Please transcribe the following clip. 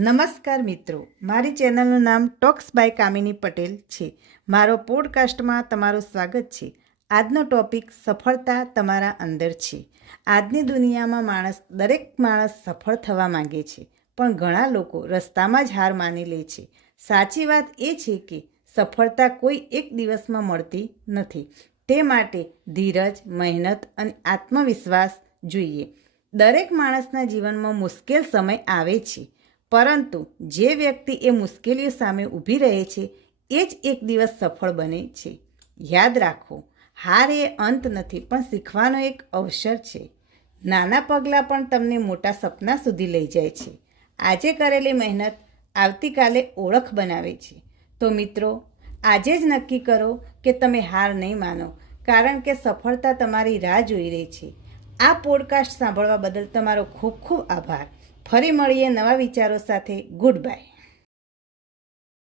નમસ્કાર મિત્રો, મારી ચેનલનું નામ ટોક્સ બાય કામિની પટેલ છે. મારો પોડકાસ્ટમાં તમારું સ્વાગત છે. આજનો ટોપિક સફળતા તમારા અંદર છે. આજની દુનિયામાં દરેક માણસ સફળ થવા માંગે છે, પણ ઘણા લોકો રસ્તામાં જ હાર માની લે છે. સાચી વાત એ છે કે સફળતા કોઈ એક દિવસમાં મળતી નથી. તે માટે ધીરજ, મહેનત અને આત્મવિશ્વાસ જોઈએ. દરેક માણસના જીવનમાં મુશ્કેલ સમય આવે છે, પરંતુ જે વ્યક્તિ એ મુશ્કેલીઓ સામે ઊભી રહે છે એ જ એક દિવસ સફળ બને છે. યાદ રાખો, હાર એ અંત નથી, પણ શીખવાનો એક અવસર છે. નાના પગલાં પણ તમને મોટા સપના સુધી લઈ જાય છે. આજે કરેલી મહેનત આવતીકાલે ઓળખ બનાવે છે. તો મિત્રો, આજે જ નક્કી કરો કે તમે હાર નહીં માનો, કારણ કે સફળતા તમારી રાહ જોઈ રહી છે. આ પોડકાસ્ટ સાંભળવા બદલ તમારો ખૂબ ખૂબ આભાર. ફરી મળીએ નવા વિચારો સાથે. Good bye.